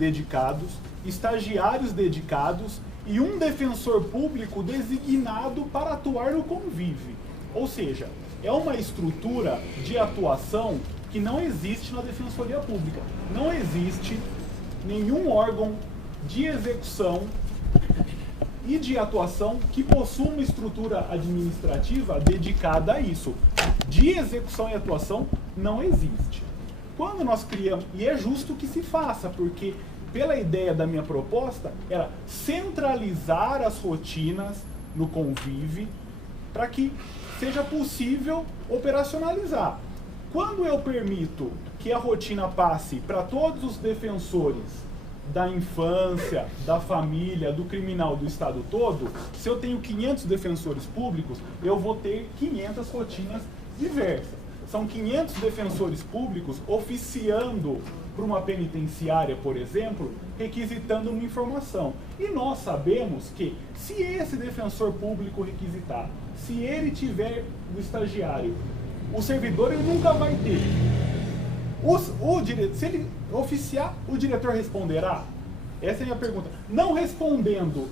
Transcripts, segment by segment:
dedicados, estagiários dedicados e um defensor público designado para atuar no convívio. Ou seja, é uma estrutura de atuação que não existe na Defensoria Pública. Não existe nenhum órgão de execução e de atuação que possua uma estrutura administrativa dedicada a isso. De execução e atuação não existe. Quando nós criamos, e é justo que se faça, porque pela ideia da minha proposta era centralizar as rotinas no convívio para que seja possível operacionalizar. Quando eu permito que a rotina passe para todos os defensores da infância, da família, do criminal do estado todo, se eu tenho 500 defensores públicos, eu vou ter 500 rotinas diversas. São 500 defensores públicos oficiando para uma penitenciária, por exemplo, requisitando uma informação. E nós sabemos que, se esse defensor público requisitar, se ele tiver o estagiário, o servidor ele nunca vai ter. Se ele oficiar, o diretor responderá? Essa é a minha pergunta. Não respondendo,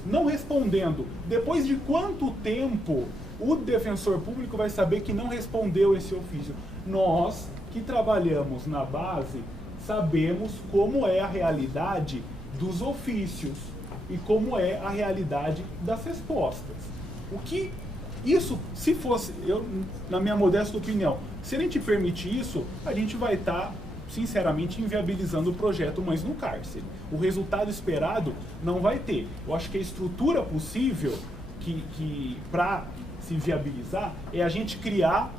depois de quanto tempo o defensor público vai saber que não respondeu esse ofício? Nós, que trabalhamos na base, sabemos como é a realidade dos ofícios e como é a realidade das respostas. O que isso, se fosse, na minha modesta opinião, se a gente permitir isso, a gente vai estar, sinceramente, inviabilizando o projeto Mães no Cárcere. O resultado esperado não vai ter. Eu acho que a estrutura possível que para se viabilizar é a gente criar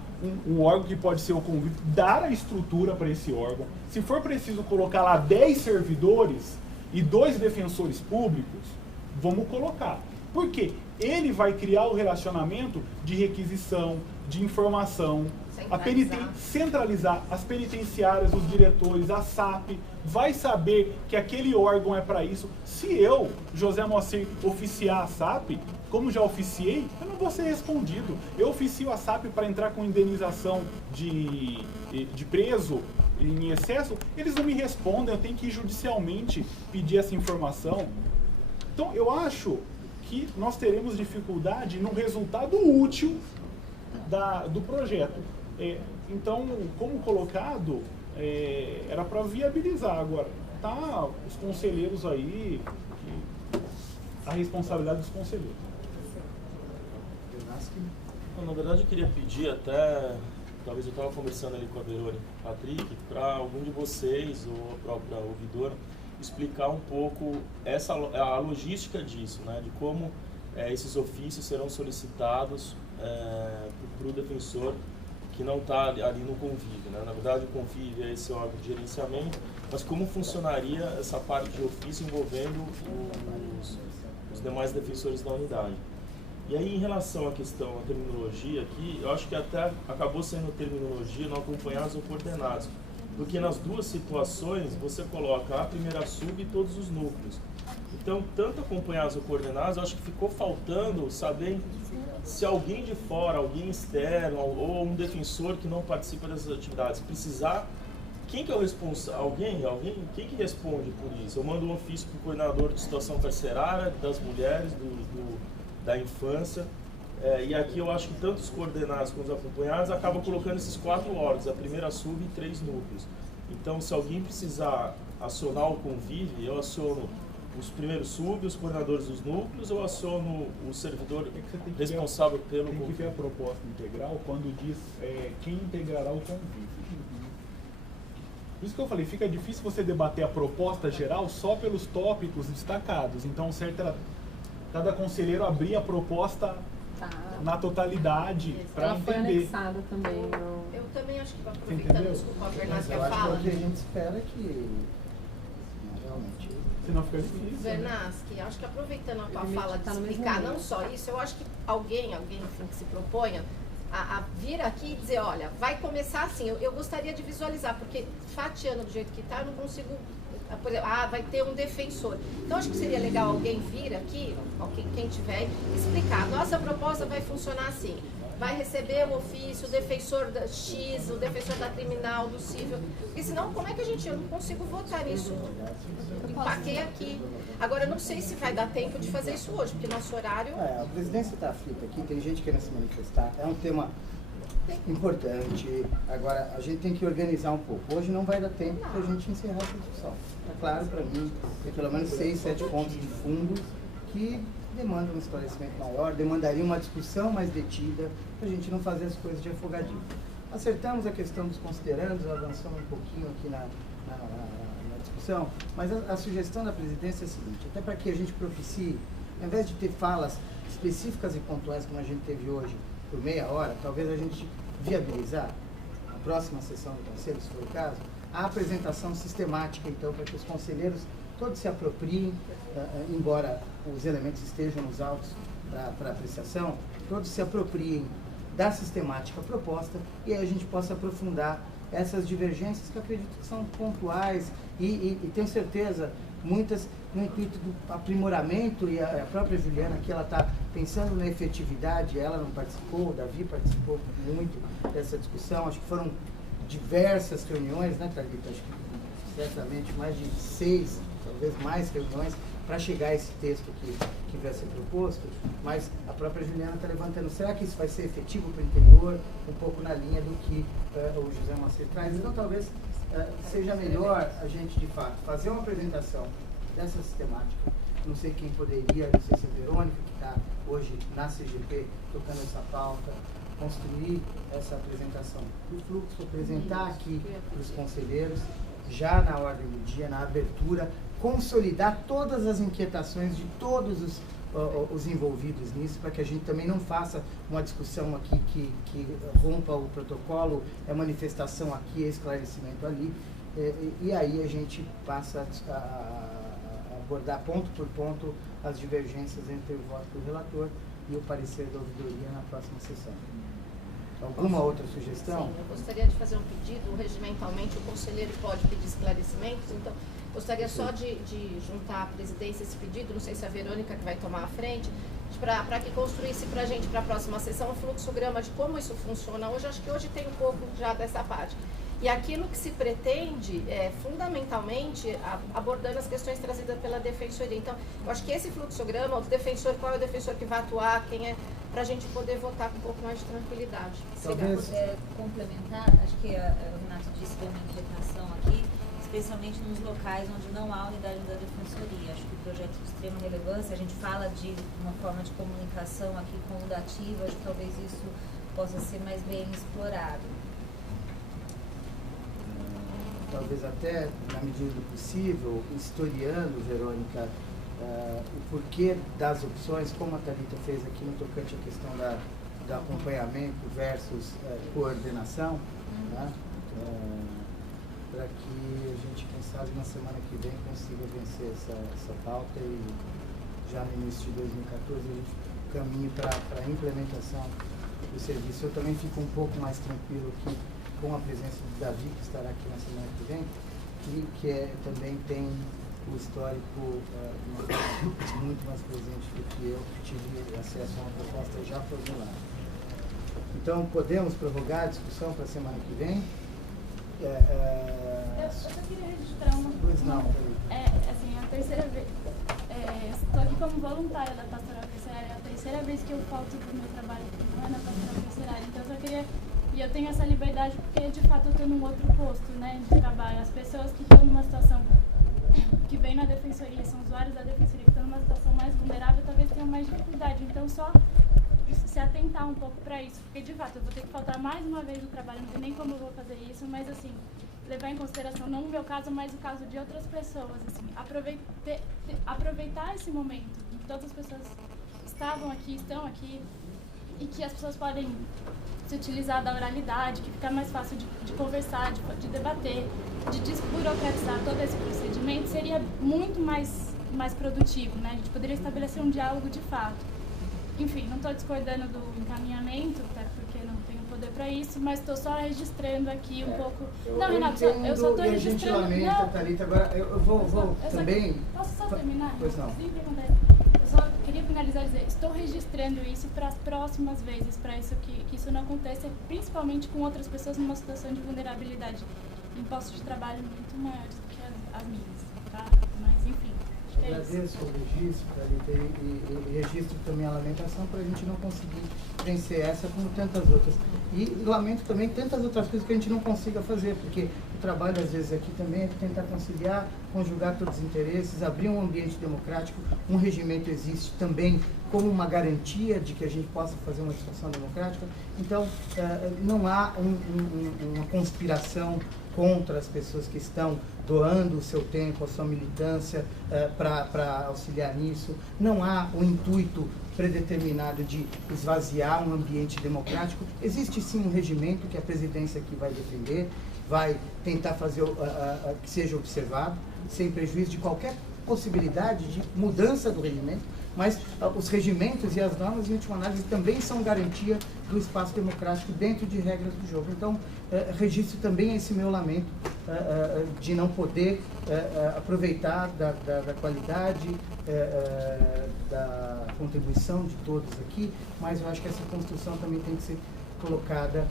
um órgão que pode ser o convívio, dar a estrutura para esse órgão. Se for preciso colocar lá 10 servidores e 2 defensores públicos, vamos colocar. Por quê? Ele vai criar o relacionamento de requisição, de informação, centralizar as penitenciárias, os diretores, a SAP, vai saber que aquele órgão é para isso. Se eu, José Moacir, oficiar a SAP, como já oficiei, eu não vou ser respondido. Eu oficio a SAP para entrar com indenização de preso em excesso, eles não me respondem, eu tenho que ir judicialmente pedir essa informação. Então, eu acho que nós teremos dificuldade no resultado útil do projeto. Então, como colocado, era para viabilizar. Agora, tá os conselheiros aí, a responsabilidade dos conselheiros. Na verdade, eu queria pedir até, talvez eu estava conversando ali com a Verônica e o Patrick, para algum de vocês, ou a própria ouvidora, explicar um pouco a logística disso, né, de como esses ofícios serão solicitados para o defensor que não está ali no convívio, né? Na verdade, o convívio é esse órgão de gerenciamento, mas como funcionaria essa parte de ofício envolvendo os demais defensores da unidade. E aí, em relação à questão, à terminologia aqui, eu acho que até acabou sendo terminologia não acompanhados ou coordenados, porque nas duas situações você coloca a primeira sub e todos os núcleos. Então, tanto acompanhados ou coordenados, eu acho que ficou faltando saber se alguém de fora, alguém externo ou um defensor que não participa dessas atividades precisar, quem que é o responsável? Alguém? Quem que responde por isso? Eu mando um ofício para o coordenador de situação carcerária, das mulheres, da infância, e aqui eu acho que tanto os coordenados como os acompanhados acabam colocando esses 4 órgãos, a primeira sub e 3 núcleos. Então, se alguém precisar acionar o convívio, eu aciono os primeiros sub, os coordenadores dos núcleos, ou aciono o servidor responsável pelo convívio? Tem que ver a proposta integral quando diz quem integrará o convívio. Por isso que eu falei, fica difícil você debater a proposta geral só pelos tópicos destacados. Então, o certo era cada conselheiro abrir a proposta na totalidade para entender. Ela foi anexada também. Eu também acho que, aproveitando, desculpa, a Vernasque fala. O que a gente espera é que realmente... Senão fica difícil. Vernasque, acho que aproveitando a tua fala de explicar não só isso, eu acho que alguém enfim, que se proponha a vir aqui e dizer, olha, vai começar assim, eu gostaria de visualizar, porque fatiando do jeito que está, eu não consigo, por exemplo, vai ter um defensor. Então, acho que seria legal alguém vir aqui, quem tiver, explicar, nossa proposta vai funcionar assim. vai receber o ofício, o defensor da X, o defensor da criminal, do civil. Porque senão, como é que eu não consigo votar nisso? Empaquei aqui. Agora, eu não sei se vai dar tempo de fazer isso hoje, porque nosso horário... A presidência está aflita aqui, tem gente querendo se manifestar. É um tema importante. Agora, a gente tem que organizar um pouco. Hoje não vai dar tempo para a gente encerrar essa discussão. Está claro para mim, tem pelo menos 6, 7 pontos de fundo que demandam um esclarecimento maior, demandariam uma discussão mais detida, para a gente não fazer as coisas de afogadinho. Acertamos a questão dos considerandos, avançamos um pouquinho aqui na discussão, mas a sugestão da presidência é a seguinte, até para que a gente propicie, ao invés de ter falas específicas e pontuais como a gente teve hoje, por meia hora, talvez a gente viabilizar, na próxima sessão do Conselho, se for o caso, a apresentação sistemática, então, para que os conselheiros todos se apropriem, embora os elementos estejam nos autos para apreciação, todos se apropriem da sistemática proposta e aí a gente possa aprofundar essas divergências que eu acredito que são pontuais e tenho certeza, muitas no intuito do aprimoramento, e a própria Juliana aqui, ela está pensando na efetividade, ela não participou, o Davi participou muito dessa discussão, acho que foram diversas reuniões, né, Thalita? Acho que certamente mais de 6, talvez mais reuniões, para chegar a esse texto que vai ser proposto, mas a própria Juliana está levantando, será que isso vai ser efetivo para o interior? Um pouco na linha do que o José Moacir traz. Então, talvez seja melhor a gente, de fato, fazer uma apresentação dessa sistemática. Não sei quem poderia, não sei se a Verônica, que está hoje na CGP, tocando essa pauta, construir essa apresentação do fluxo, apresentar aqui para os conselheiros, já na ordem do dia, na abertura, consolidar todas as inquietações de todos os envolvidos nisso, para que a gente também não faça uma discussão aqui que rompa o protocolo, é manifestação aqui, é esclarecimento ali, e aí a gente passa a abordar ponto por ponto as divergências entre o voto do relator e o parecer da ouvidoria na próxima sessão. Alguma outra sugestão? Sim, eu gostaria de fazer um pedido. Regimentalmente, o conselheiro pode pedir esclarecimentos, então gostaria só de juntar à presidência esse pedido, não sei se a Verônica que vai tomar a frente, para que construísse para a gente, para a próxima sessão, um fluxograma de como isso funciona hoje. Acho que hoje tem um pouco já dessa parte. E aquilo que se pretende, fundamentalmente, abordando as questões trazidas pela Defensoria. Então, eu acho que esse fluxograma, o defensor, qual é o defensor que vai atuar, quem é, para a gente poder votar com um pouco mais de tranquilidade. Se eu puder complementar, acho que o Renato disse que tem uma inquietação aqui, especialmente nos locais onde não há unidade da Defensoria. Acho que o projeto de extrema relevância, a gente fala de uma forma de comunicação aqui com o dativo, acho que talvez isso possa ser mais bem explorado. Talvez até, na medida do possível, historiando, Verônica, o porquê das opções, como a Thalita fez aqui no tocante à questão do acompanhamento versus coordenação, né? Para que a gente, quem sabe, na semana que vem consiga vencer essa pauta e já no início de 2014 a gente caminhe para a implementação do serviço. Eu também fico um pouco mais tranquilo aqui com a presença do Davi, que estará aqui na semana que vem, e que também tem o histórico muito mais presente do que eu, que tive acesso a uma proposta já formulada. Então, podemos prorrogar a discussão para a semana que vem? Eu só queria registrar uma coisa. Pois não. Assim, a terceira vez, estou aqui como voluntária da Pastoral Carcerária, é a terceira vez que eu falto do meu trabalho, não é na Pastoral Carcerária, então eu só queria... E eu tenho essa liberdade porque, de fato, eu estou num outro posto, né, de trabalho. As pessoas que estão numa situação, que vêm na Defensoria, são usuários da Defensoria, que estão numa situação mais vulnerável, talvez tenham mais dificuldade. Então, só se atentar um pouco para isso, porque, de fato, eu vou ter que faltar mais uma vez no trabalho, não sei nem como eu vou fazer isso, mas, assim, levar em consideração, não o meu caso, mas o caso de outras pessoas, assim, aproveitar esse momento, que todas as pessoas estavam aqui, estão aqui, e que as pessoas podem se utilizar da oralidade, que fica mais fácil de conversar, de debater, de desburocratizar todo esse procedimento, seria muito mais produtivo, né? A gente poderia estabelecer um diálogo de fato. Enfim, não estou discordando do encaminhamento, até porque não tenho poder para isso, mas estou só registrando aqui um pouco... Não, Renato, eu só estou registrando... A gente lamenta, Thalita, agora eu vou também... Posso só terminar? Pois não. Eu só queria finalizar dizendo, estou registrando isso para as próximas vezes, para isso que isso não aconteça, principalmente com outras pessoas numa situação de vulnerabilidade, em postos de trabalho muito maiores do que as minhas, tá? Mas enfim, acho que é isso. Agradeço o registro, Thalita, e registro também a lamentação para a gente não conseguir vencer essa como tantas outras. E lamento também tantas outras coisas que a gente não consiga fazer, porque o trabalho às vezes aqui também é tentar conciliar, conjugar todos os interesses, abrir um ambiente democrático. Um regimento existe também como uma garantia de que a gente possa fazer uma discussão democrática. Então, não há uma conspiração contra as pessoas que estão doando o seu tempo, a sua militância para auxiliar nisso. Não há o intuito predeterminado de esvaziar um ambiente democrático. Existe sim um regimento que a presidência aqui vai defender, vai tentar fazer que seja observado, sem prejuízo de qualquer possibilidade de mudança do regimento, mas os regimentos e as normas, em última análise, também são garantia do espaço democrático dentro de regras do jogo. Então, registro também esse meu lamento de não poder aproveitar da qualidade, da contribuição de todos aqui, mas eu acho que essa construção também tem que ser colocada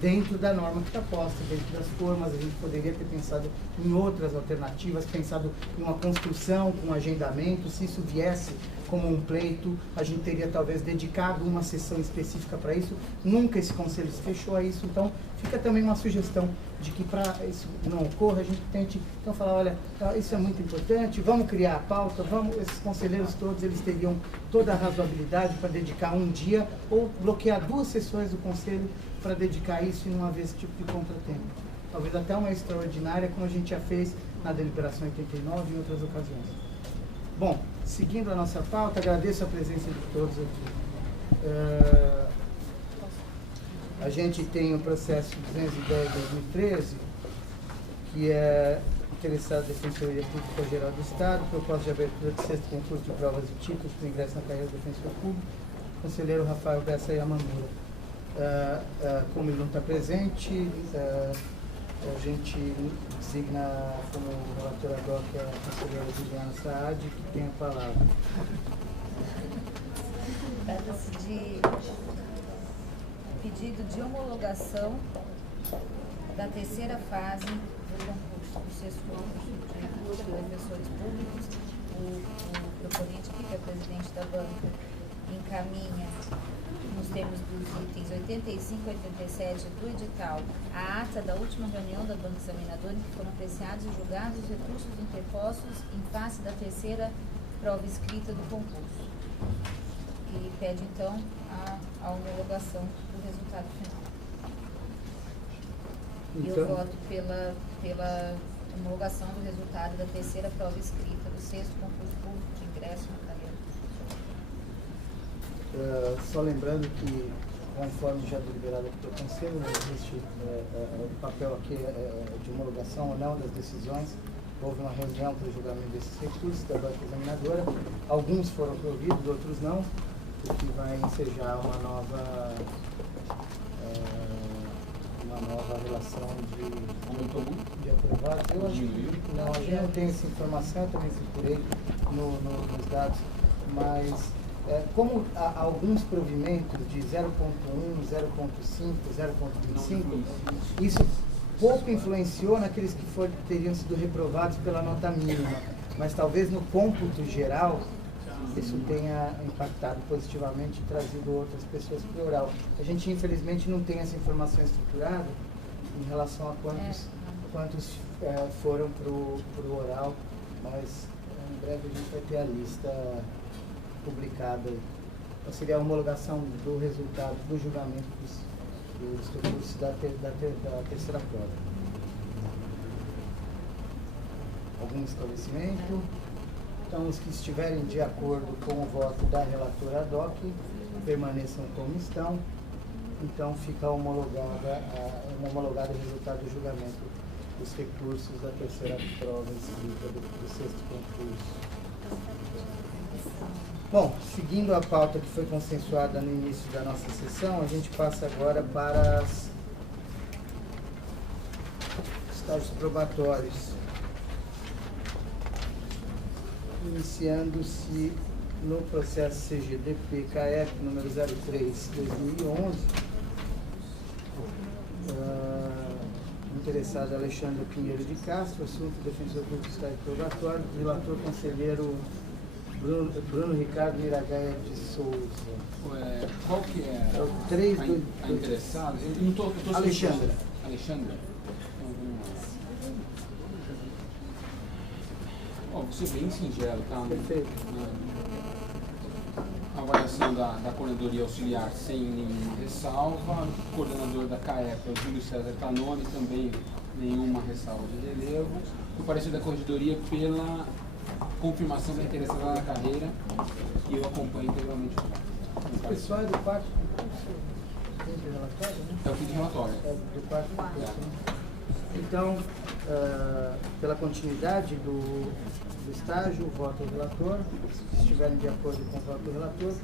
dentro da norma que está posta, dentro das formas. A gente poderia ter pensado em outras alternativas, pensado em uma construção com agendamento. Se isso viesse como um pleito, a gente teria talvez dedicado uma sessão específica para isso. Nunca esse conselho se fechou a isso, então fica também uma sugestão de que para isso não ocorra, a gente tente então falar, olha, isso é muito importante, vamos criar a pauta, esses conselheiros todos, eles teriam toda a razoabilidade para dedicar um dia ou bloquear 2 sessões do conselho para dedicar isso e não haver esse tipo de contratempo. Talvez até uma extraordinária, como a gente já fez na deliberação 89 e em outras ocasiões. Bom, seguindo a nossa pauta, agradeço a presença de todos aqui. A gente tem o processo 210/2013, que é interessado da Defensoria Pública Geral do Estado, proposta de abertura de 6º concurso de provas e títulos para ingresso na carreira do defensor público, conselheiro Rafael Bessa Yamamura. Como ele não está presente, a gente designa como relatora DOC a conselheira Juliana Saad, que tem a palavra. Trata-se de pedido de homologação da 3ª fase do concurso, do 6º concurso de defensores públicos. O proponente aqui, que é o presidente da banca, encaminha nos termos dos itens 85 e 87 do edital a ata da última reunião da banca examinadora em que foram apreciados e julgados os recursos interpostos em face da 3ª prova escrita do concurso. E pede, então, a homologação do resultado final. Então, eu voto pela homologação do resultado da 3ª prova escrita do 6º concurso público de ingresso na carreira. Só lembrando que, conforme já deliberado aqui pelo Conselho, não existe o papel aqui de homologação ou não das decisões. Houve uma reunião para o julgamento desses recursos da banca examinadora. Alguns foram providos, outros não, o que vai ensejar uma nova relação de aprovados. Eu acho que não, a gente não tem essa informação, eu também procurei nos dados, mas como há alguns provimentos de 0.1, 0.5, 0.25, isso pouco influenciou naqueles que teriam sido reprovados pela nota mínima, mas talvez no cômputo geral isso tenha impactado positivamente e trazido outras pessoas para o oral. A gente, infelizmente, não tem essa informação estruturada em relação a quantos foram para o oral, mas em breve a gente vai ter a lista publicada. Então, seria a homologação do resultado do julgamento dos recursos da 3ª prova. Algum esclarecimento? Então, os que estiverem de acordo com o voto da relatora DOC, permaneçam como estão. Então, fica homologado o resultado do julgamento dos recursos da 3ª prova escrita do 6º concurso. Bom, seguindo a pauta que foi consensuada no início da nossa sessão, a gente passa agora para os estágios probatórios. Iniciando-se no processo CGDP CAEP número 03/2011, interessado Alexandre Pinheiro de Castro, assunto defensor público do Estado probatório, relator conselheiro Bruno Ricardo Miragaia de Souza. Qual que é o 3 a interessada? Eu não tô Alexandra. Alexandra? Vou ser bem singelo, tá? Perfeito. A avaliação da Coordenadoria Auxiliar sem nenhuma ressalva, coordenador da CAEP, o Júlio César Canone, também nenhuma ressalva de relevo, o parecer da Corregedoria pela confirmação da interessada na carreira, e eu acompanho integralmente o pessoal é do quarto curso, relatório, né? É o quinto relatório. É do quarto curso. Então, pela continuidade do estágio, o voto ao relator. Se estiverem de acordo com o voto do relator,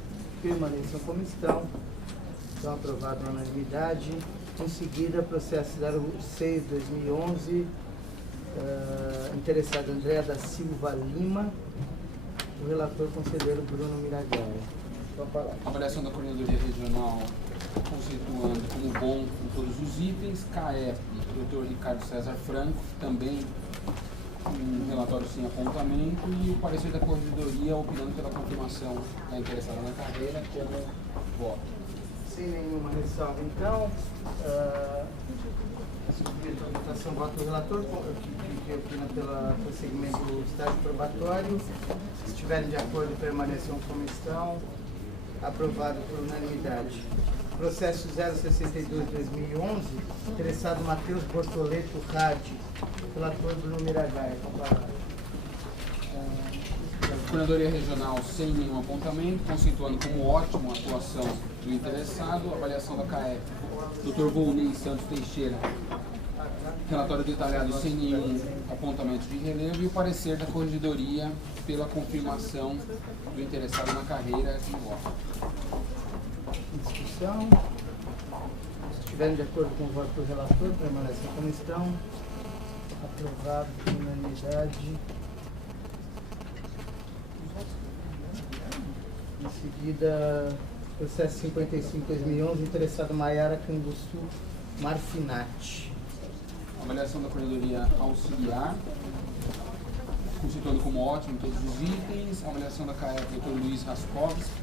permaneçam como estão. Então, aprovado na unanimidade. Em seguida, processo 06/2011, interessado Andréa da Silva Lima, o relator conselheiro Bruno Miragaia. Avaliação da Coordenadoria Regional conceituando como bom em todos os itens. CAEP, Dr. Ricardo César Franco, também um relatório sem apontamento, e o parecer da Corregedoria opinando pela confirmação da interessada na carreira pelo voto. Sem nenhuma ressalva, então, submetido à votação, voto do relator, que opina pelo prosseguimento do estágio probatório. Se estiverem de acordo, permaneçam como estão. Aprovado por unanimidade. Processo 062/2011, interessado Matheus Bortoleto Radi, relator Bruno Miragaia. Coordenadoria Regional sem nenhum apontamento, conceituando como ótima a atuação do interessado, avaliação da CAEP, Dr. Volney Santos Teixeira, relatório detalhado sem nenhum apontamento de relevo, e o parecer da Corregedoria pela confirmação do interessado na carreira e voto. Discussão. Se estiverem de acordo com o voto do relator, permanecem como estão. Aprovado por unanimidade. Em seguida, processo 55/2011, interessado Maiara Canguçu Marfinati. Avaliação da Coordenadoria Auxiliar, conceituando como ótimo todos os itens. Avaliação da CAEP, Dr. Luiz Raskovski,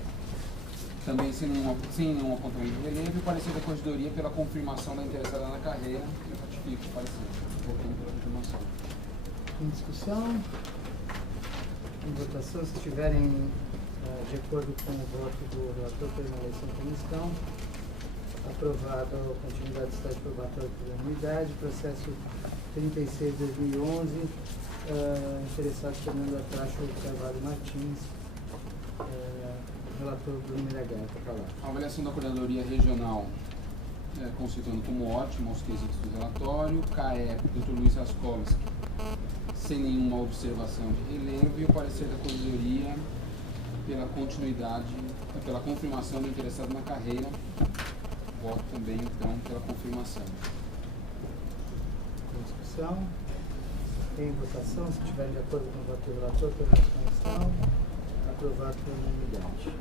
também sem nenhum apontamento de relevo, e o parecer da Corregedoria pela confirmação da interessada na carreira. Eu ratifico o parecer, voltando pela confirmação. Em discussão, em votação, se estiverem de acordo com o voto do relator, permaneçam como estão. Aprovado a continuidade do estágio probatório por unanimidade. Processo 36/2011, interessado Fernando Atracho Carvalho Martins, relator Bruno Miragaia. A avaliação da Coordenadoria Regional, conceituando como ótimo os quesitos do relatório. CAEP, Dr. Luiz Raskovski, sem nenhuma observação de relevo, e o parecer da Corregedoria pela continuidade, pela confirmação do interessado na carreira. Voto também, então, pela confirmação. Em discussão. Em votação, se estiverem de acordo com o voto do relator, permaneçam como estão. Aprovado por unanimidade.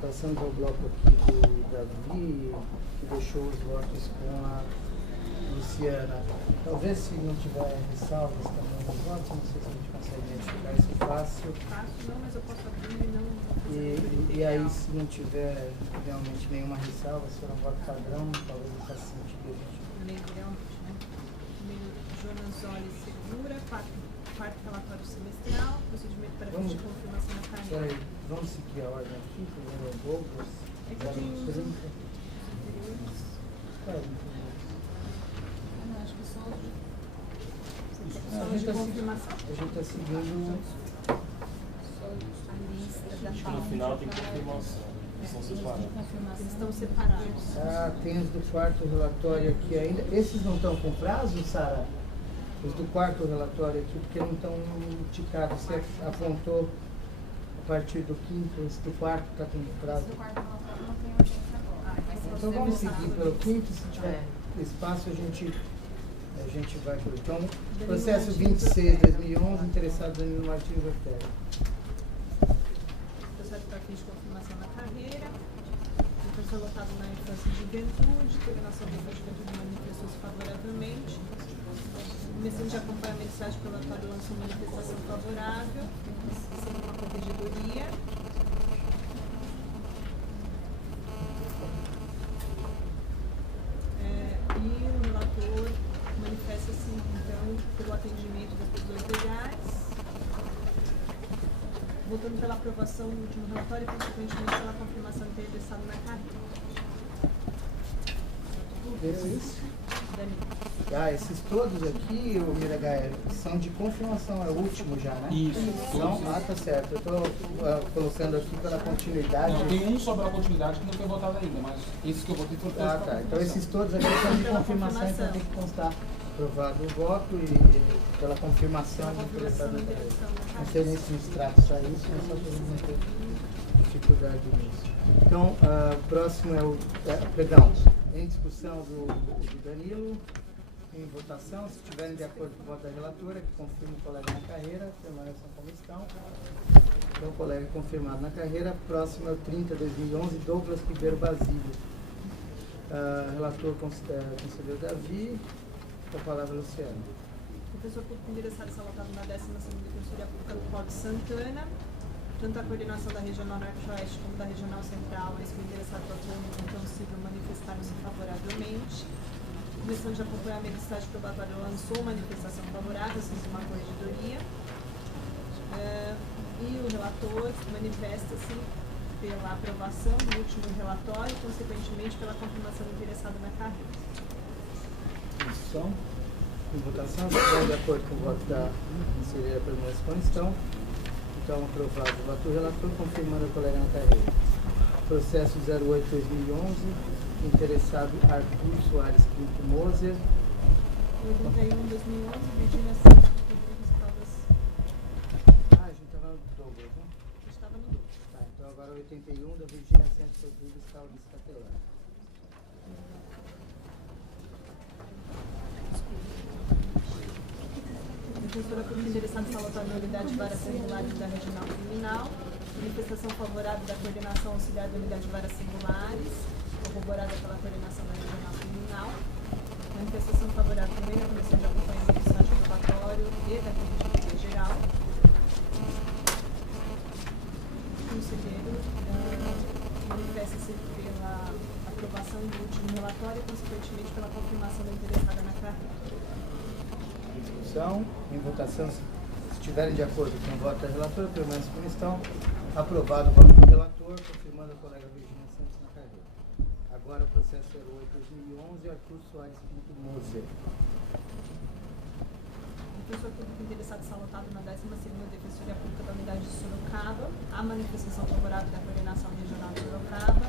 Passamos ao bloco aqui do Davi, que deixou os votos com a Luciana. Talvez, se não tiver ressalvas também nos votos, não sei se a gente consegue identificar isso fácil. Fácil não, mas eu posso abrir e não... E aí, se não tiver realmente nenhuma ressalva, se for um voto padrão, talvez não faça sentido a gente... Jonazoli Segura, quarto relatório semestral, procedimento para fins de confirmação da carreira. Peraí, vamos seguir a ordem aqui, primeiro é o Douglas. É que eu tenho uns anteriores. Acho que só os de confirmação. A gente está seguindo... Acho que no final tem confirmação. Eles são separados. Eles estão separados. Ah, tem os do quarto relatório aqui ainda. Esses não estão com prazo, Sara? Os do quarto relatório aqui, porque não estão ticados. Você apontou a partir do quinto, esse do quarto está com prazo. Então vamos seguir pelo quinto, se tiver espaço a gente vai por. Então, processo 26/2011, interessado Danilo Martins Ortega. necessário para fins de confirmação na carreira. Defensor lotado na infância e juventude, coordenação da infância e juventude manifestou-se favoravelmente. Comissão de acompanhamento do estágio prelatório lançou manifestação favorável, sem uma corregedoria. E o relator manifesta-se, então, pelo atendimento das decisões legais, votando pela aprovação do último relatório e, consequentemente, pela confirmação de ter ingressado na carreira. Esses todos aqui, o Miragaia, são de confirmação, é o último já, né? Isso. Tá certo. Eu estou colocando aqui pela continuidade. Não, tem um sobre a continuidade que não foi votado ainda, mas esses que eu votei foram todos. Tá. Então esses todos aqui são de confirmação, então tem que constar aprovado o voto e pela confirmação do interessado. Não sei nem se nos trata só isso, mas só para não ter dificuldade nisso. Então, o próximo é o. Em discussão do Danilo, em votação, se estiverem de acordo com o voto da relatora, que confirma o colega na carreira, permaneçam como estão. Então, o colega confirmado na carreira. Próximo é o 30/2011, Douglas Ribeiro Basílio. Relator concedeu Davi. Com a palavra, Luciano. O professor público interessado está lotado na 12ª Defensoria Pública do Código Santana. Tanto a coordenação da Regional Norte-Oeste como da Regional Central, eles que o interessado atuando então civil manifestaram-se favoravelmente. A Comissão de Acompanhamento do Estágio Probatório lançou manifestação favorável, sem uma corregedoria. E o relator manifesta-se pela aprovação do último relatório e, consequentemente, pela confirmação do interessado na carreira. Discussão. Em votação, se estiverem de acordo com o voto da conselheira permanece como estão. Então, aprovado. O voto do relator confirmando a colega na carreira. Processo 08/2011, interessado Arthur Soares Pinto Moser. 81/2011, Virgínia Santos Rodrigues Caldas. A gente estava no Douglas, né? Estava no Douglas. Tá, então agora 81 da Virgínia Santos Rodrigues Caldas Catelã. Defensora pública interessada em salotar na unidade de varas singulares da Regional Criminal. Manifestação favorável da coordenação auxiliar da unidade de varas singulares, corroborada pela coordenação da Regional Criminal. Manifestação favorável também da Comissão de Acompanhamento do Estágio Probatório e da Corregedoria Geral. O conselheiro manifesta-se pela aprovação do último relatório e, consequentemente, pela confirmação da interessada na carreira. Discussão. Em votação, se estiverem de acordo com o voto da relatora, permanece como estão. Aprovado o voto do relator, confirmando a colega Virgínia Santos na carreira. Agora o processo 08/2011, Arthur Soares Pinto Moser. Defensor público interessado está lotado na 12ª Defensoria Pública da Unidade de Sorocaba. A manifestação favorável da coordenação regional de Sorocaba.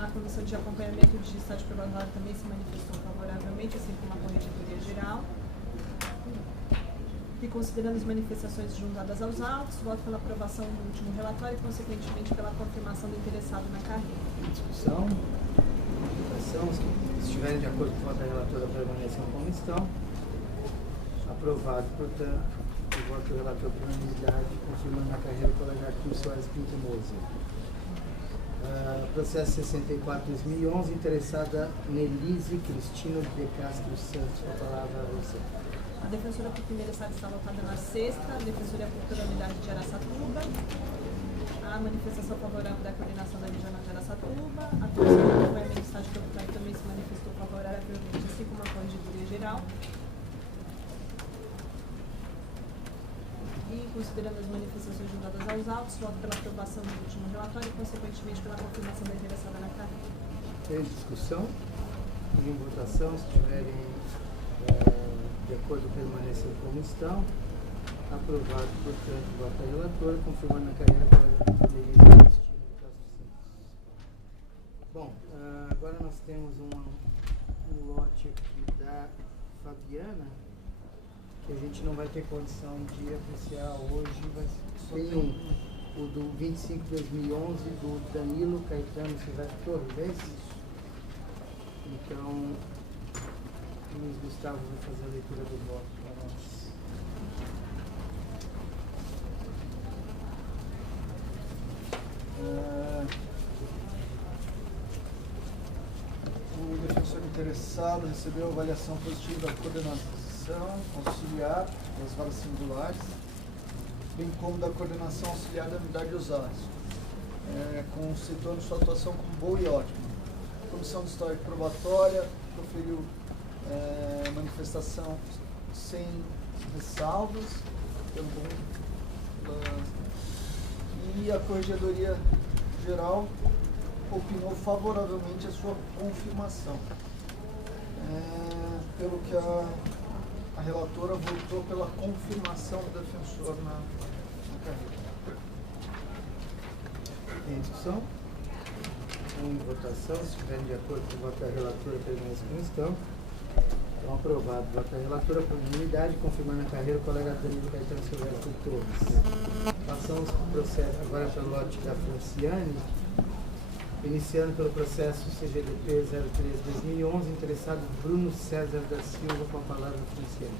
A Comissão de Acompanhamento de Estágio Probatório também se manifestou favoravelmente, assim como a Corregedoria Geral. E considerando as manifestações juntadas aos autos, voto pela aprovação do último relatório e, consequentemente, pela confirmação do interessado na carreira. Discussão. Votação. Se estiverem de acordo com o voto da relatora, permaneçam como estão. Aprovado, portanto, o voto do relator por unanimidade, confirmando na carreira o colega Arthur Soares Pinto Moser. Processo 64/2011, interessada Nelise Cristino de Castro Santos. Com a palavra, você. A Defensora Pública interessada está lotada na 6ª Defensoria Pública da Unidade de Araçatuba. A manifestação favorável da coordenação da Regional de Araçatuba. A Comissão de Acompanhamento do Estágio Probatório também se manifestou favoravelmente, assim como a Corregedoria Geral. E, considerando as manifestações juntadas aos autos, voto pela aprovação do último relatório e, consequentemente, pela confirmação da interessada na carreira. Tem discussão? Em votação, se estiverem de acordo, permanecer como estão. Aprovado, portanto, o voto da relatora, confirmando na carreira pela Denise Cristina de Castro Santos. Bom, agora nós temos um lote aqui da Fabiana, que a gente não vai ter condição de apreciar hoje, mas tem o do 25/2011, do Danilo Caetano Silvestre Torres, é esse? Então, o Luiz Gustavo vai fazer a leitura do voto para nós. interessado recebeu a avaliação positiva da coordenação auxiliar das varas singulares, bem como da coordenação auxiliar da unidade de Osasco, conceituando sua atuação como boa e ótima. A Comissão de História Probatória proferiu manifestação sem ressalvas, e a Corregedoria Geral opinou favoravelmente a sua confirmação. Pelo que a relatora votou pela confirmação do defensor na carreira. Tem discussão? Em votação, se estiverem de acordo com o voto da relatora, permanece como estão. Então, aprovado. Voto da relatora por unanimidade, confirmando a carreira o colega Danilo Caetano Silvestre Torres. Passamos para o processo, agora para o lote da Franciane, iniciando pelo processo CGDP 03-2011, interessado Bruno César da Silva, com a palavra Franciane.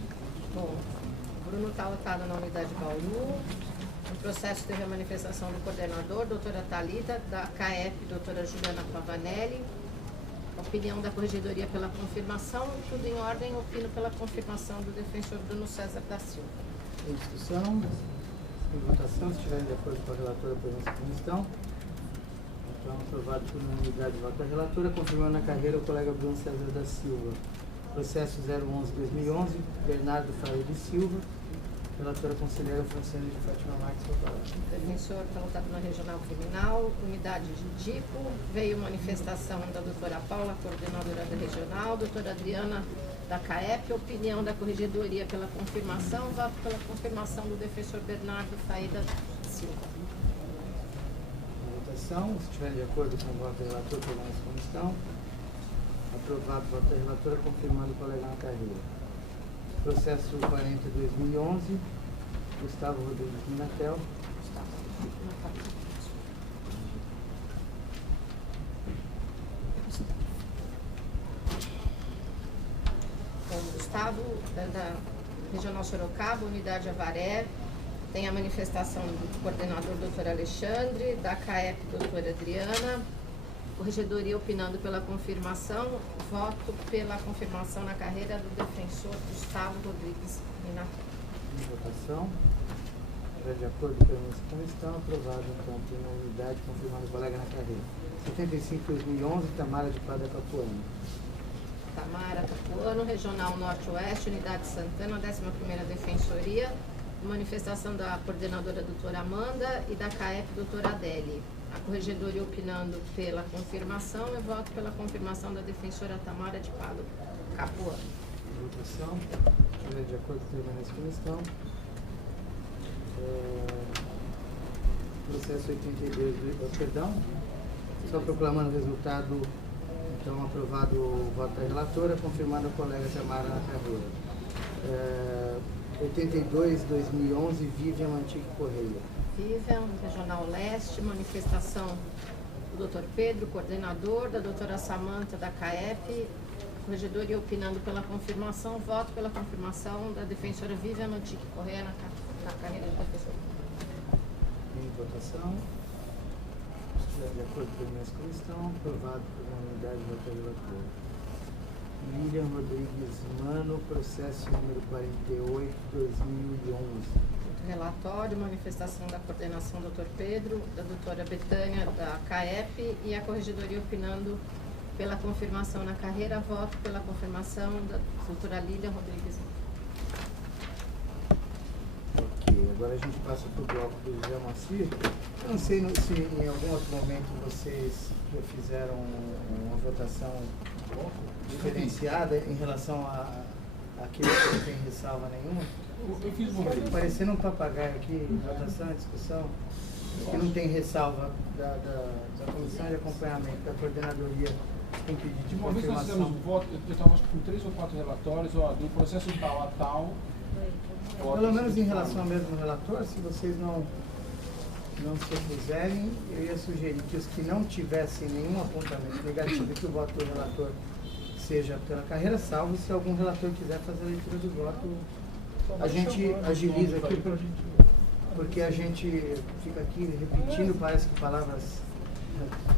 Bom, o Bruno está lotado na unidade Bauru. No processo teve a manifestação do coordenador, doutora Thalita, da CAEP, doutora Juliana Pavanelli. Opinião da Corregedoria pela confirmação, tudo em ordem, opino pela confirmação do defensor Bruno César da Silva. Em discussão, em votação, se estiverem de acordo com a relatora, permanece como estão. Então, aprovado por unanimidade, voto da relatora, confirmando a carreira o colega Bruno César da Silva. Processo 011-2011, Bernardo Farid Silva. Relatora conselheira Franciane de Fátima Marques, por palavra. Defensor está lotado na Regional Criminal, unidade de DIPO. Veio manifestação da doutora Paula, coordenadora da Regional, doutora Adriana da CAEP, opinião da Corregedoria pela confirmação, voto pela confirmação do defensor Bernardo Faida Silva. Votação, se estiverem de acordo com o voto da relatora, permanece como estão. Aprovado o voto da relatora, confirmando o colega na carreira. Processo 40-2011, Gustavo Rodrigues Minatel. Bom, Gustavo, da Regional Sorocaba, unidade Avaré. Tem a manifestação do coordenador, doutor Alexandre, da CAEP, doutora Adriana. Corregedoria opinando pela confirmação, voto pela confirmação na carreira do defensor Gustavo Rodrigues Minatel. Em votação, de acordo com como estão, aprovado então por unanimidade, confirmando o colega na carreira. 75-2011, Tamara de Pada Capuano. Tamara Capuano, Regional Norte-Oeste, Unidade Santana, 11ª Defensoria. Manifestação da coordenadora doutora Amanda e da CAEP doutora Adélie. A Corregedoria opinando pela confirmação, eu voto pela confirmação da defensora Tamara de Pado Capuano. Votação, de acordo com a comissão. Processo 82, perdão, só proclamando o resultado, então aprovado o voto da relatora, confirmando a colega Tamara na carreira. 82-2011, Vivian Mantique Correia. Vivian, Regional Leste, manifestação do Dr. Pedro, coordenador, da doutora Samanta da CAEP, Corregedoria opinando pela confirmação, voto pela confirmação da defensora Vivian Mantique Correia na carreira de defensor. Em votação, de acordo com a minha comissão, aprovado por unanimidade do voto da relatora. William Rodrigues Mano, processo número 48-2011. Relatório, manifestação da coordenação do Dr. Pedro, da doutora Betânia da CAEP e a Corregedoria opinando pela confirmação na carreira, voto pela confirmação da doutora Lília Rodrigues. Ok, agora a gente passa para o bloco do José Moacir. Eu não sei se em algum outro momento vocês já fizeram uma votação diferenciada em relação àquilo que não tem ressalva nenhuma. Eu fiz uma vez. Parecendo um papagaio aqui, votação e discussão, que não tem ressalva da comissão de acompanhamento, da coordenadoria tem pedido de Uma vez nós confirmação. fizemos um voto, eu estava com 3 ou 4 relatórios, do processo tal a tal. Pelo menos em relação ao mesmo relator, se vocês não se opuserem, eu ia sugerir que os que não tivessem nenhum apontamento negativo, que o voto do relator seja pela carreira, salvo se algum relator quiser fazer a leitura do voto, a gente agiliza aqui, porque a gente fica aqui repetindo, parece que palavras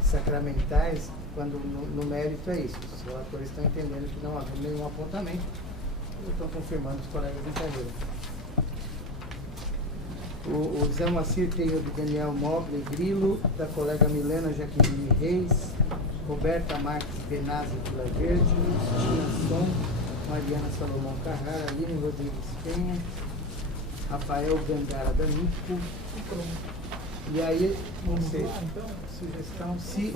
sacramentais, quando no mérito é isso. Os relatores estão entendendo que não havia nenhum apontamento e estão confirmando os colegas em carreira. O Zé Moacir tem o do Daniel Mobley Grilo, da colega Milena Jaqueline Reis, Roberta Marques Benazzi Vila Verde, Cristina Som, Mariana Salomão Carrara, Aline Rodrigues Penha, Rafael Gandara D'Amico. E aí, não sei, então, sugestão, se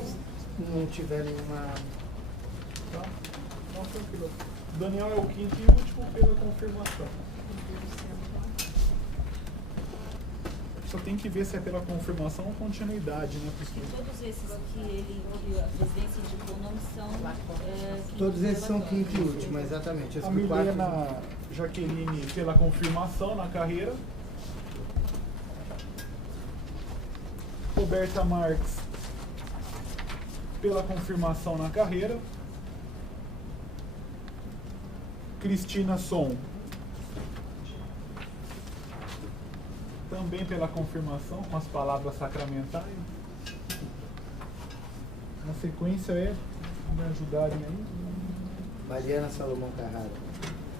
não tiver nenhuma... Tá? Não, tranquilo. Daniel é o quinto e último pela confirmação. Só tem que ver se é pela confirmação ou continuidade, né? Porque todos esses que a presidência indicou não são... todos esses são quinto e último, exatamente. A Milena Jaqueline pela confirmação na carreira. Roberta Marques pela confirmação na carreira. Cristina Som também pela confirmação, com as palavras sacramentais. A sequência é me ajudarem aí. Mariana Salomão Carrara.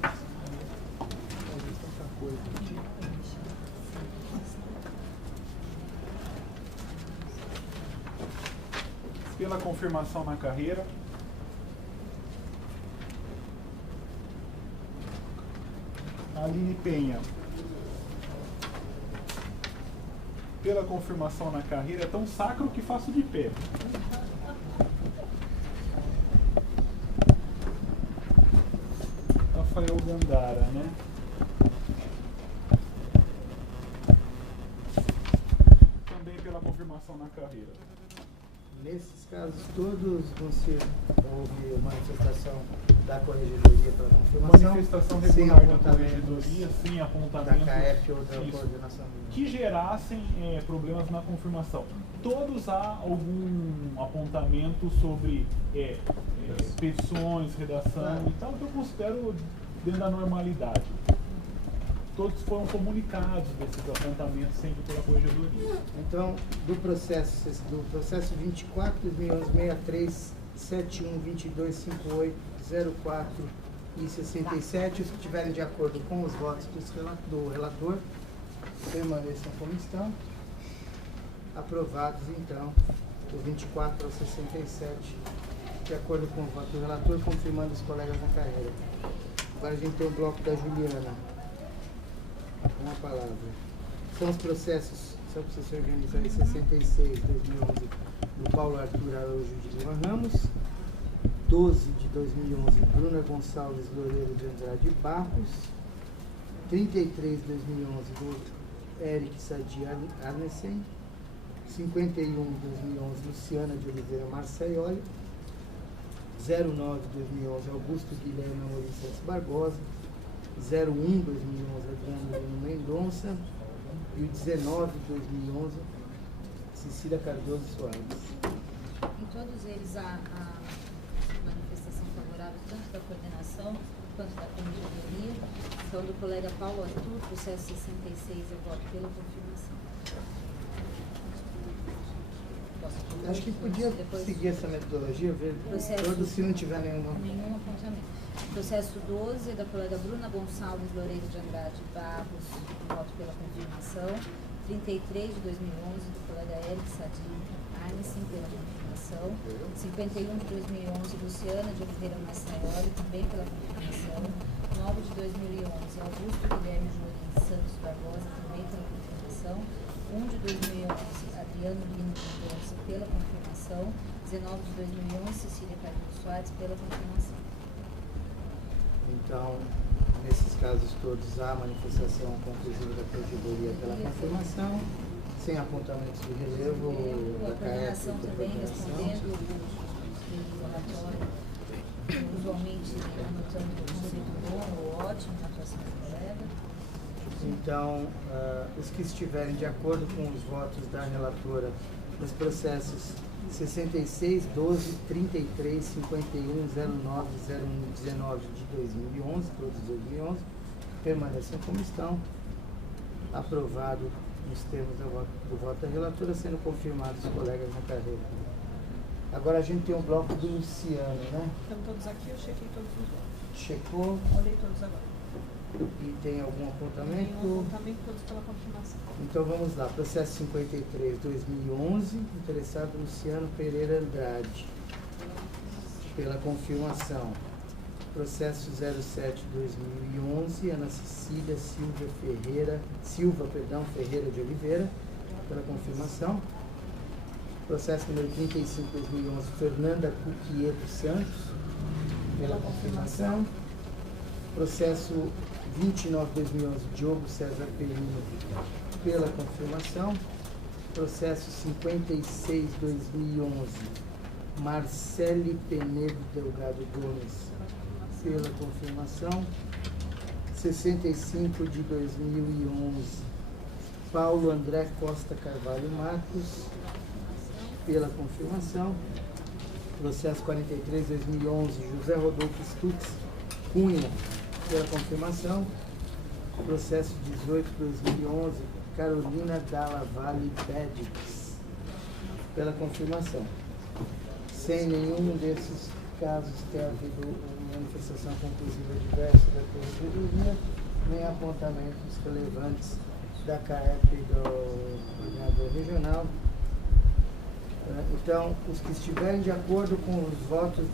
Talvez tanta coisa aqui. Pela confirmação na carreira. Aline Penha. Pela confirmação na carreira, é tão sacro que faço de pé. Rafael Gandara, né? Também pela confirmação na carreira. Nesses casos todos vão ser, houve manifestação da corregedoria pela confirmação. Manifestação sem regular da apontamentos corregedoria, sem da apontamento. CAEP ou da Isso. coordenação. Que gerassem problemas na confirmação. Todos há algum apontamento sobre petições, redação e tal, que eu considero dentro da normalidade. Todos foram comunicados desses apontamentos sempre pela corregedoria. Então, do processo 24, 2011, 63, 71, 22, 58, 04 e 67, os que estiverem de acordo com os votos do relator, permaneçam como estão. Aprovados, então, do 24 ao 67, de acordo com o voto do relator, confirmando os colegas na carreira. Agora a gente tem o bloco da Juliana. Com a palavra. São os processos, só para você se organizar aí, 66, 2011, do Paulo Arthur Araújo de Lima Ramos. 12 de 2011, Bruna Gonçalves Loureiro de Andrade Barros. 33 de 2011, do Eric Sadi Arnesen. 51 de 2011, Luciana de Oliveira Marcaioli. 09 de 2011, Augusto Guilherme Amorim Santos Barbosa. 01 de 2011, Adriano Mendonça. E o 19 de 2011, Cecília Cardoso Soares. Em todos eles há manifestação favorável tanto da coordenação quanto da corregedoria. Então, do colega Paulo Arthur, processo 66, eu voto pela confirmação. Acho que podia seguir essa metodologia, ver todos se não tiver nenhum apontamento. Processo 12, da colega Bruna Gonçalves Loureiro de Andrade Barros, voto pela confirmação. 33 de 2011, do colega Eric Sadi Arnesen, pela confirmação. 51 de 2011, Luciana de Oliveira Marcaioli, também pela confirmação. 9 de 2011, Augusto Guilherme Amorim Santos Barbosa, também pela confirmação. 1 de 2011, Adriano Lino Mendonça, pela confirmação. 19 de 2011, Cecília Cardoso Soares, pela confirmação. Então, nesses casos todos, há manifestação conclusiva da corregedoria pela confirmação, sem apontamentos de relevo da CAEP. A coordenação também respondendo o relatório, usualmente anotando o conceito bom ou ótimo na atuação do colega. Então, os que estiverem de acordo com os votos da relatora nos processos 66, 12, 33, 51, 09, 01, 19 de 2011, todos de 2011, permanecem como estão. Aprovado nos termos do voto da relatora, sendo confirmados os colegas na carreira. Agora a gente tem um bloco do Luciano, né? Estão todos aqui, eu chequei todos os blocos. Checou Olhei todos agora. e tem algum apontamento? Nenhum apontamento, todos pela confirmação. Então vamos lá, processo 53/2011, interessado Luciano Pereira Andrade, pela confirmação. Processo 07/2011, Ana Cecília Ferreira de Oliveira, pela confirmação. Processo número 35/2011, Fernanda Cuquieto Santos, pela confirmação. Processo 29/2011, Diogo César Perino, pela confirmação. Processo 56/2011, Marcele Penedo Delgado Gomes, pela confirmação. 65/2011, Paulo André Costa Carvalho Marcos, pela confirmação. Processo 43/2011, José Rodolfo Stutz Cunha, pela confirmação. Processo 18/2011, Carolina Dalla Valle Bedix, pela confirmação. Sem nenhum desses casos ter havido manifestação conclusiva diversa da Corregedoria, nem apontamentos relevantes da CAEP do coordenador regional. Então, os que estiverem de acordo com os votos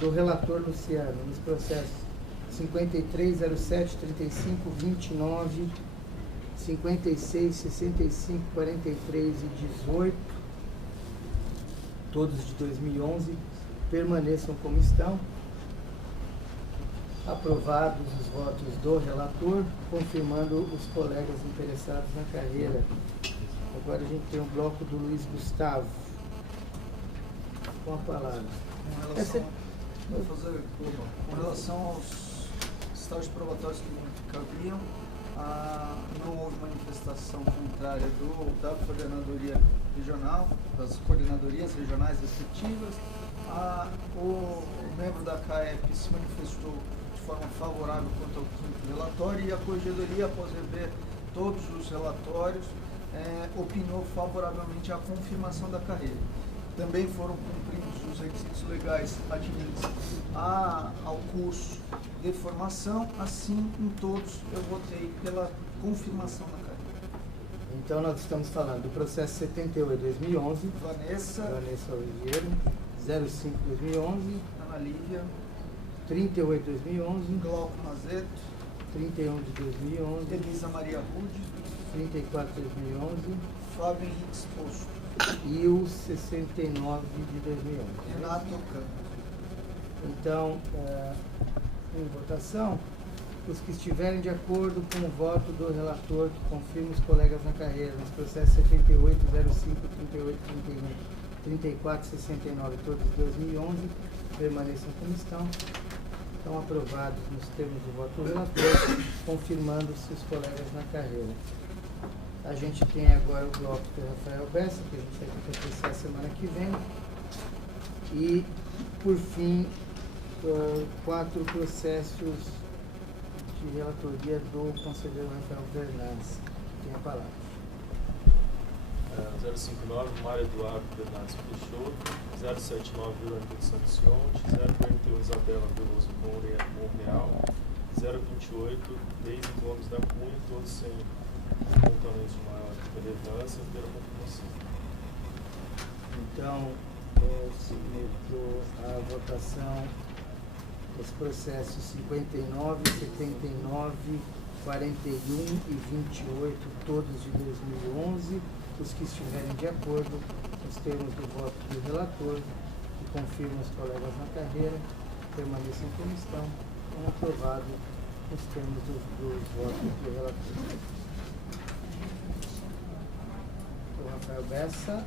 do relator Luciano nos processos 53, 07, 35, 29, 56, 65, 43 e 18, todos de 2011, permaneçam como estão. Aprovados os votos do relator, confirmando os colegas interessados na carreira. Agora a gente tem um bloco do Luiz Gustavo. Com a palavra. Com relação aos estágios probatórios que cabiam, não houve manifestação contrária da coordenadoria regional, das coordenadorias regionais respectivas. O membro da CAEP se manifestou de forma favorável quanto ao quinto relatório e a Corregedoria, após rever todos os relatórios, opinou favoravelmente à confirmação da carreira. Também foram cumpridos os requisitos legais atinentes ao curso de formação, assim, em todos eu votei pela confirmação da carreira. Então nós estamos falando do processo 78/2011, Vanessa Oliveira, 05/2011, Ana Lívia, 38/2011, Glauco Mazeto, 31/2011, Elisa Maria Rude, 34/2011, Fábio Henrique Exposto e o 69/2011. Renato Ocampo. Então, em votação, os que estiverem de acordo com o voto do relator que confirma os colegas na carreira nos processos 78, 05, 38, 31, 34, 69, todos de 2011, permaneçam como estão. Estão aprovados nos termos do voto do relator, confirmando-se os colegas na carreira. A gente tem agora o bloco do Rafael Bessa, que a gente vai ter que apreciar semana que vem. E, por fim, 4 processos de relatoria do conselheiro Rafael Bernardes. Tem a palavra. 059, Mário Eduardo Bernardes Peixoto, 079, Vila de Santos Cionte, 041, Isabela Veloso Monreal, 028, Deise Gomes da Cunha, todos sem apontamentos de maior relevância pela confirmação. Então, submeto à votação os processos 59, 79, 41 e 28, todos de 2011, os que estiverem de acordo com os termos do voto do relator, que confirmam os colegas na carreira, permaneçam como estão aprovados os termos dos votos do relator. O Rafael Bessa,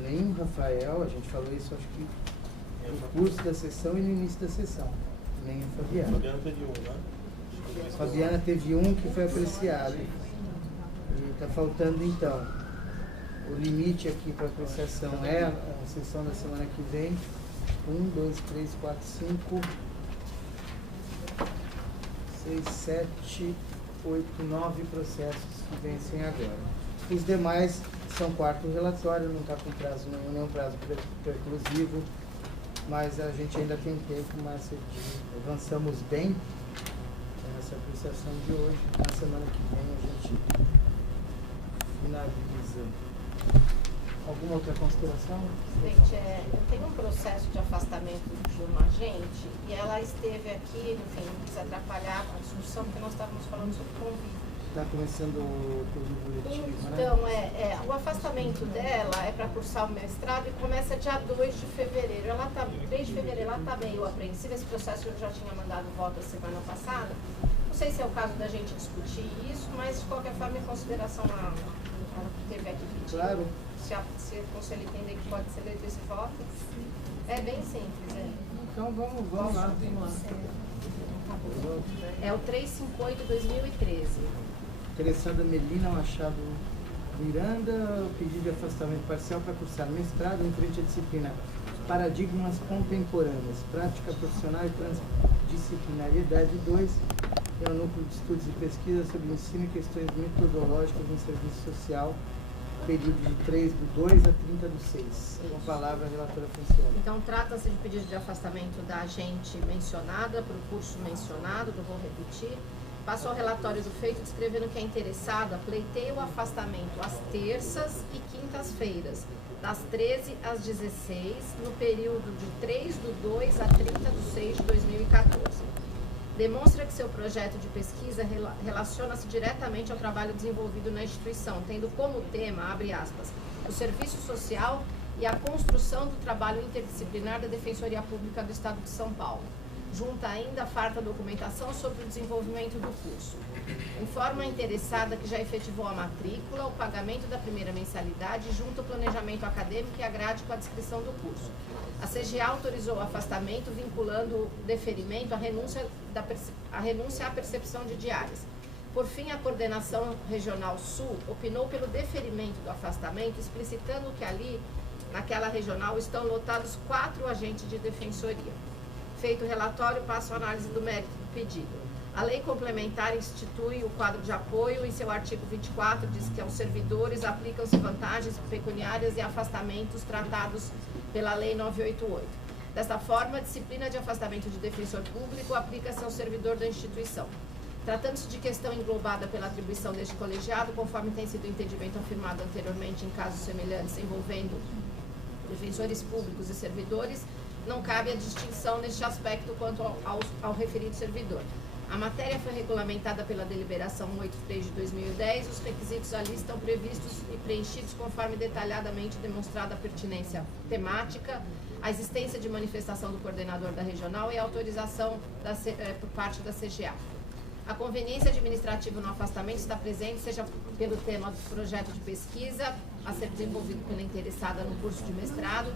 nem o Rafael, a gente falou isso acho que no curso da sessão e no início da sessão, nem o Fabiano. Fabiana teve um, né? Fabiana teve um que foi apreciado. E está faltando então. O limite aqui para apreciação é a sessão da semana que vem. 1, 2, 3, 4, 5, 6, 7, 8, 9 processos que vencem agora. Os demais são quarto relatório, não está com prazo nenhum prazo preclusivo, mas a gente ainda tem tempo, mas avançamos bem nessa apreciação de hoje. Na semana que vem a gente finaliza. Alguma outra consideração? Presidente, eu tenho um processo de afastamento de uma agente e ela esteve aqui, enfim, não quis atrapalhar a discussão, porque nós estávamos falando sobre convívio. Está começando o período letivo, né? Então, o afastamento dela é para cursar o mestrado e começa dia 2 de fevereiro. 3 de fevereiro, ela está meio apreensiva. Esse processo eu já tinha mandado voto a semana passada. Não sei se é o caso da gente discutir isso, mas de qualquer forma, em consideração a que teve aqui pedido, claro. Se o conselho entender que pode ser feito esse voto, é bem simples. Então vamos lá. É o 358/2013. Interessada Melina Machado Miranda, pedido de afastamento parcial para cursar mestrado em frente à disciplina Paradigmas Contemporâneos, Prática Profissional e Transdisciplinariedade 2, é o Núcleo de Estudos e Pesquisa sobre Ensino e Questões Metodológicas em Serviço Social, período de 3/2 a 30/6. Com a palavra a relatora Francione. Então, trata-se de pedido de afastamento da agente mencionada, para o curso mencionado, não vou repetir. Passo ao relatório do feito, descrevendo que a interessada pleiteia o afastamento às terças e quintas-feiras, das 13 às 16, no período de 3/2 a 30/6 de 2014. Demonstra que seu projeto de pesquisa relaciona-se diretamente ao trabalho desenvolvido na instituição, tendo como tema, abre aspas, o serviço social e a construção do trabalho interdisciplinar da Defensoria Pública do Estado de São Paulo. Junta ainda a farta documentação sobre o desenvolvimento do curso. Informa a interessada que já efetivou a matrícula, o pagamento da primeira mensalidade, junto ao planejamento acadêmico e a grade com a descrição do curso. A CGA autorizou o afastamento, vinculando o deferimento à renúncia à percepção de diárias. Por fim, a Coordenação Regional Sul opinou pelo deferimento do afastamento, explicitando que ali, naquela regional, estão lotados 4 agentes de defensoria. Feito o relatório, passo a análise do mérito do pedido. A lei complementar institui o quadro de apoio. Em seu artigo 24, diz que aos servidores aplicam-se vantagens pecuniárias e afastamentos tratados pela Lei 988. Desta forma, a disciplina de afastamento de defensor público aplica-se ao servidor da instituição. Tratando-se de questão englobada pela atribuição deste colegiado, conforme tem sido o entendimento afirmado anteriormente em casos semelhantes envolvendo defensores públicos e servidores, não cabe a distinção neste aspecto quanto ao referido servidor. A matéria foi regulamentada pela deliberação 183 de 2010, os requisitos ali estão previstos e preenchidos conforme detalhadamente demonstrada a pertinência temática, a existência de manifestação do coordenador da regional e a autorização por parte da CGA. A conveniência administrativa no afastamento está presente, seja pelo tema do projeto de pesquisa a ser desenvolvido pela interessada no curso de mestrado,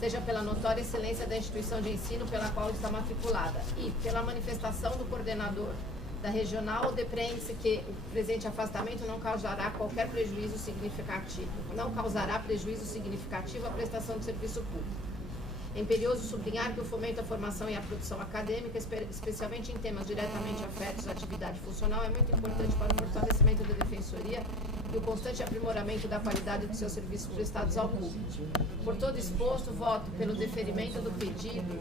seja pela notória excelência da instituição de ensino pela qual está matriculada e pela manifestação do coordenador da regional, depreende-se que o presente afastamento não causará prejuízo significativo à prestação de serviço público. É imperioso sublinhar que o fomento à formação e à produção acadêmica, especialmente em temas diretamente afetos à atividade funcional, é muito importante para o fortalecimento da defensoria e o constante aprimoramento da qualidade dos seus serviços prestados ao público. Por todo exposto, voto pelo deferimento do pedido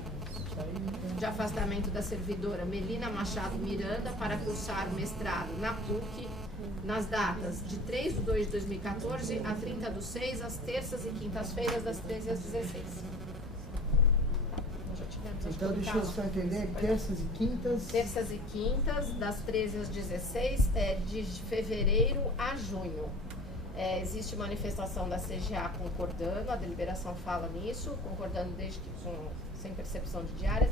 de afastamento da servidora Melina Machado Miranda para cursar o mestrado na PUC nas datas de 3/2 de 2014 a 30/6, às terças e quintas-feiras, das 13 às 16. Então, deixa eu só entender, terças e quintas... Terças e quintas, das 13 às 16, de fevereiro a junho. Existe manifestação da CGA concordando, a deliberação fala nisso, concordando desde que sem percepção de diárias.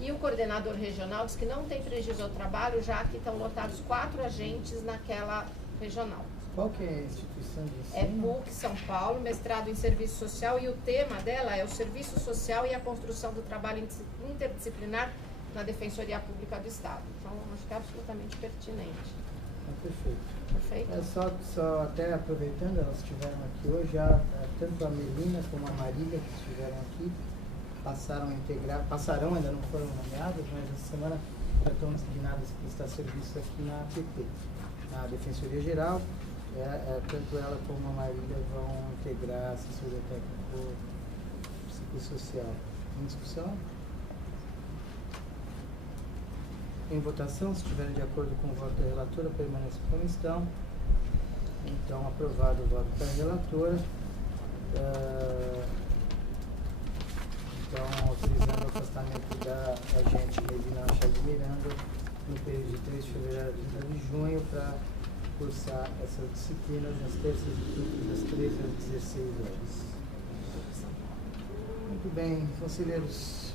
E o coordenador regional diz que não tem prejuízo ao trabalho, já que estão lotados 4 agentes naquela regional. Qual que é a instituição de ensino? É PUC São Paulo, mestrado em Serviço Social, e o tema dela é o Serviço Social e a Construção do Trabalho Interdisciplinar na Defensoria Pública do Estado. Então, acho que é absolutamente pertinente. Perfeito. Perfeito? Só até aproveitando, elas estiveram aqui hoje, tanto a Melina como a Marília, que estiveram aqui, passarão, ainda não foram nomeadas, mas essa semana já estão designadas para prestar serviço aqui na APP, na Defensoria Geral. Tanto ela como a Marília vão integrar a assessoria técnico psicossocial. Em discussão? Em votação, se estiverem de acordo com o voto da relatora, permaneçam como estão. Então, aprovado o voto da relatora. Então, autorizando o afastamento da agente Medina Machado de Miranda no período de 3 de fevereiro a 30 de junho para cursar essas disciplinas nas terças e quintas, das 13 às 16 horas. Muito bem, conselheiros,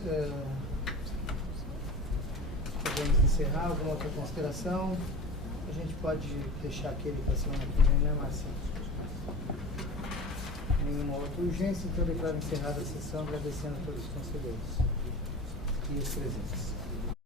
podemos encerrar. Alguma outra consideração? A gente pode deixar aquele para a semana que vem, né, Márcia? Nenhuma outra urgência, então declaro encerrada a sessão, agradecendo a todos os conselheiros e os presentes.